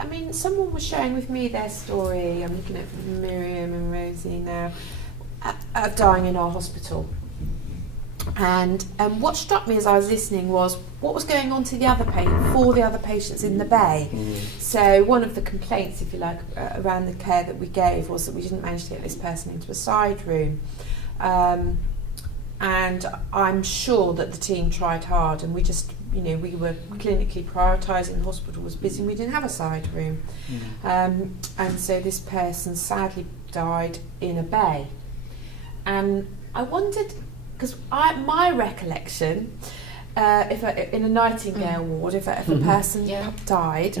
I mean, someone was sharing with me their story. I'm looking at Miriam and Rosie now, of dying in our hospital. And what struck me as I was listening was what was going on to the other for the other patients in the bay. So one of the complaints, if you like, around the care that we gave was that we didn't manage to get this person into a side room. And I'm sure that the team tried hard, and we just, we were clinically prioritising. The hospital was busy and we didn't have a side room. And so this person sadly died in a bay. And I wondered, because my recollection, if in a Nightingale ward, if a person died,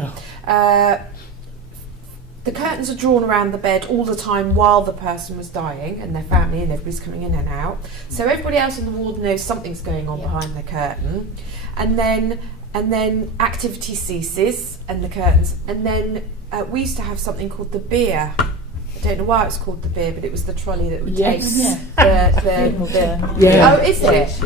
the curtains are drawn around the bed all the time while the person was dying, and their family and everybody's coming in and out. So everybody else in the ward knows something's going on behind the curtain, and then activity ceases and the curtains, and then we used to have something called the beer. I don't know why it's called the beer, but it was the trolley that would take Oh, is it?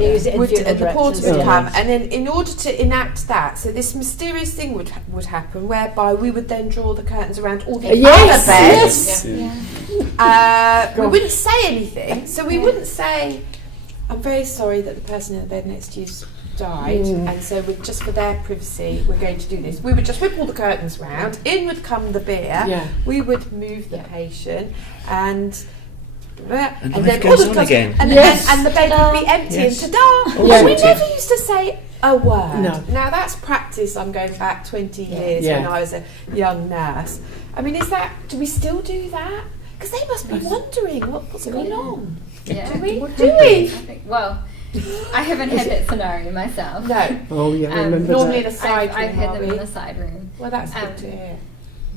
The porter would come, and then in order to enact that, so this mysterious thing would happen, whereby we would then draw the curtains around all the other beds. We wouldn't say anything, so we wouldn't say, "I'm very sorry that the person in the bed next to you died, and so just for their privacy, we're going to do this." We would just whip all the curtains round, in would come the beer, we would move the patient, and then goes on again. And the bed would be empty, and ta-da! And we never used to say a word. No. Now that's practice. I'm going back 20 years when I was a young nurse. I mean, do we still do that? Because they must be wondering what's going on. Yeah. Do we? I haven't had that scenario myself. No. Oh yeah, I remember normally that. the side room. I've had them in the side room. Well, that's good to hear.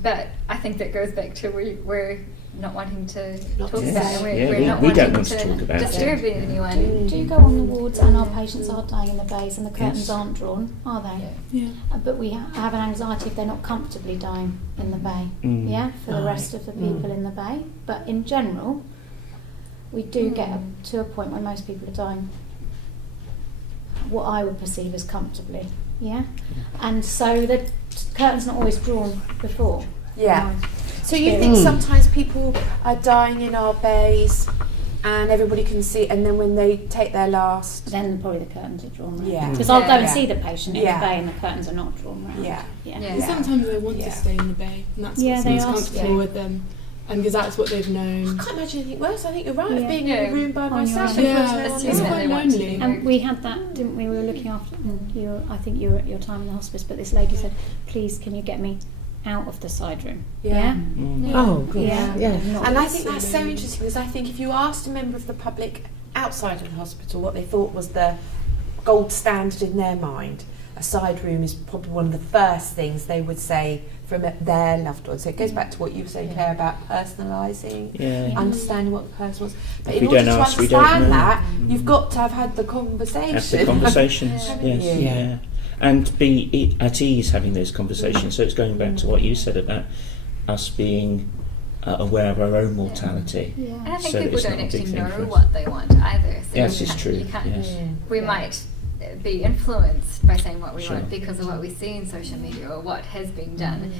But I think that goes back to we're not wanting to talk about it. We not don't wanting want to talk about disturb it. anyone. Do you go on the wards and our patients are dying in the bays and the curtains aren't drawn, are they? Yeah. But we have an anxiety if they're not comfortably dying in the bay, for the rest of the people in the bay. But in general, we do get to a point where most people are dying what I would perceive as comfortably, and so the curtain's not always drawn before. So you think sometimes people are dying in our bays and everybody can see, and then when they take their last, then probably the curtains are drawn round. Because I'll go and see the patient in the bay and the curtains are not drawn round. And sometimes they want to stay in the bay, and that's what's comfortable with them. And because that's what they've known. I can't imagine anything worse. I think you're right, of being in a room by myself. It's quite lonely. And we had that, didn't we? We were looking after you. I think you were at your time in the hospice, but this lady said, "Please, can you get me out of the side room?" Oh, good. And I think that's so interesting, because I think if you asked a member of the public outside of the hospital what they thought was the gold standard in their mind, a side room is probably one of the first things they would say from their loved ones. So it goes back to what you were saying, Claire, about personalising, understanding what the person wants. But in order to understand that, you've got to have had the conversation. Have the conversations, yes. And be at ease having those conversations. So it's going back to what you said about us being aware of our own mortality. And I think people don't actually know what they want either. So yes, it's true. We might be influenced by saying what we want because of what we see in social media or what has been done.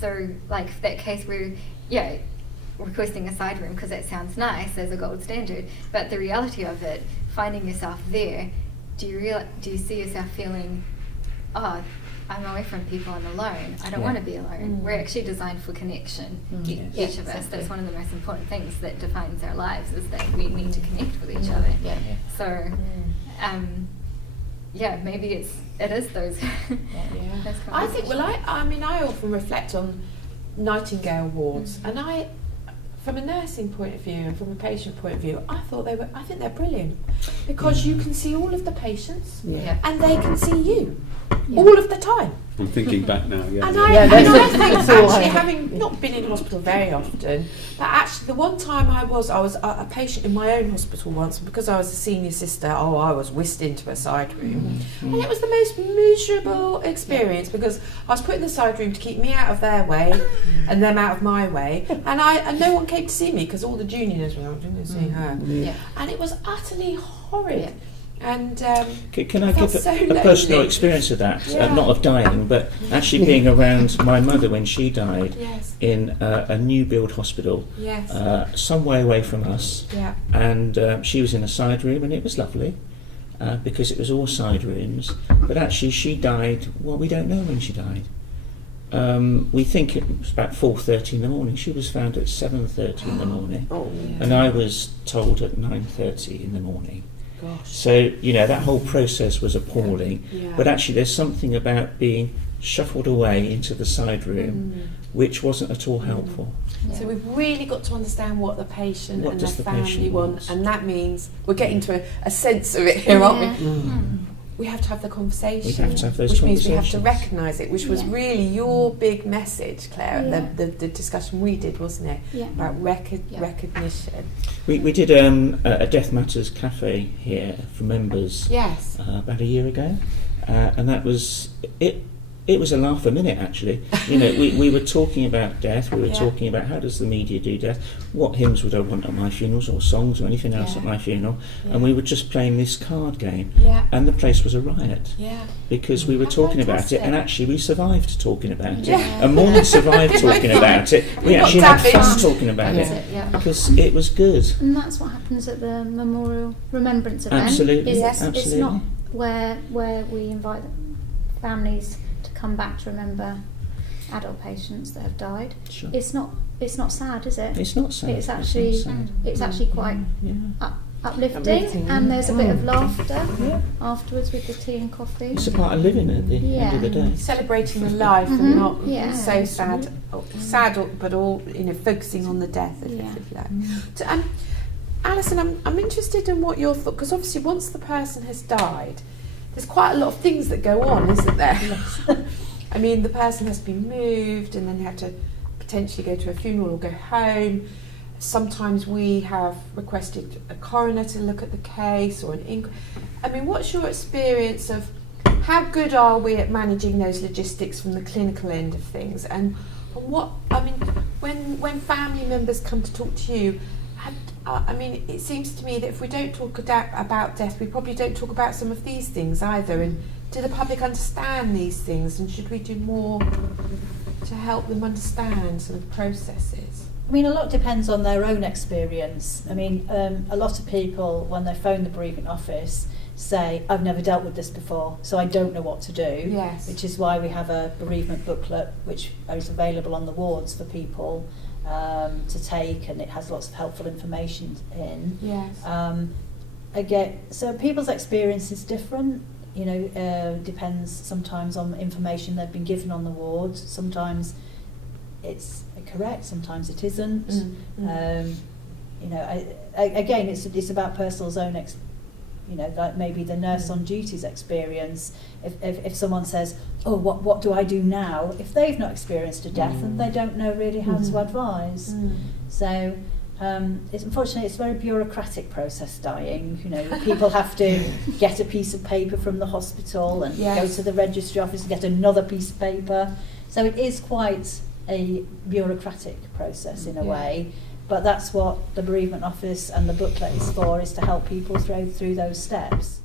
So like that case where, requesting a side room because that sounds nice as a gold standard, but the reality of it, finding yourself there, do you see yourself feeling, oh, I'm away from people, I'm alone, I don't want to be alone. We're actually designed for connection, each of us. That's one of the most important things that defines our lives, is that we need to connect with each other. So maybe it is those. those I think. Well, I often reflect on Nightingale wards, and from a nursing point of view and from a patient point of view, I think they're brilliant, because you can see all of the patients, and they can see you all of the time. I'm thinking back now, And I think actually, having not been in hospital very often, but actually the one time I was a patient in my own hospital once, and because I was a senior sister, I was whisked into a side room, and it was the most miserable experience, because I was put in the side room to keep me out of their way and them out of my way, and no one came to see me because all the juniors were, I didn't see her, and it was utterly horrid. And can I give a personal experience of that? Yeah. Not of dying, but actually being around my mother when she died yes. in a new build hospital, yes. some way away from us. Yeah. And she was in a side room, and it was lovely because it was all side rooms. But actually, she died. Well, we don't know when she died. We think it was about 4:30 in the morning. She was found at 7:30 in the morning, and I was told at 9:30 in the morning. Gosh. So, that whole process was appalling. Yeah. But actually, there's something about being shuffled away into the side room which wasn't at all helpful. So we've really got to understand what the patient What and does their the family patient want, want? and that means we're getting to a sense of it here, aren't we? We have to have the conversation. We have to have those which means we have to conversations. recognise it, which was really your big message, Claire, the discussion we did, wasn't it? Yeah. About recognition. We did a Death Matters cafe here for members Yes. about a year ago, and that was it. It was a laugh a minute, actually. We were talking about death. We were talking about how does the media do death, what hymns would I want at my funerals, or songs, or anything else at my funeral, and we were just playing this card game, and the place was a riot because we were talking about it, and actually we survived talking about it, and more than survived talking about it, we actually had fun talking about it because it was good. And that's what happens at the memorial remembrance event. Absolutely, It's not where we invite families to come back to remember adult patients that have died. Sure. It's not sad, is it? It's not sad. It's actually quite uplifting, and there's a bit of laughter afterwards with the tea and coffee. It's a part of living at the end of the day. Celebrating the life and not so sad, but all focusing on the death. If you like. Alison, I'm interested in what your thought, because obviously once the person has died, there's quite a lot of things that go on, isn't there? I mean, the person has been moved, and then you have to potentially go to a funeral or go home. Sometimes we have requested a coroner to look at the case, or an inquest. I mean, what's your experience of how good are we at managing those logistics from the clinical end of things? And what, I mean, when family members come to talk to you, it seems to me that if we don't talk about death, we probably don't talk about some of these things either. And do the public understand these things? And should we do more to help them understand sort of processes? I mean, a lot depends on their own experience. I mean, a lot of people, when they phone the bereavement office, say, I've never dealt with this before, so I don't know what to do. Yes. Which is why we have a bereavement booklet, which is available on the wards for people to take, and it has lots of helpful information in. Yes. Again, so people's experience is different. Depends sometimes on information they've been given on the wards. Sometimes it's correct, sometimes it isn't. Again, it's about person's own like maybe the nurse on duty's experience. If someone says, oh, what do I do now? If they've not experienced a death, and they don't know really how to advise. So unfortunately, it's a very bureaucratic process, dying. People have to get a piece of paper from the hospital and go to the registry office and get another piece of paper. So it is quite a bureaucratic process in a way. But that's what the bereavement office and the booklet is for, is to help people through those steps.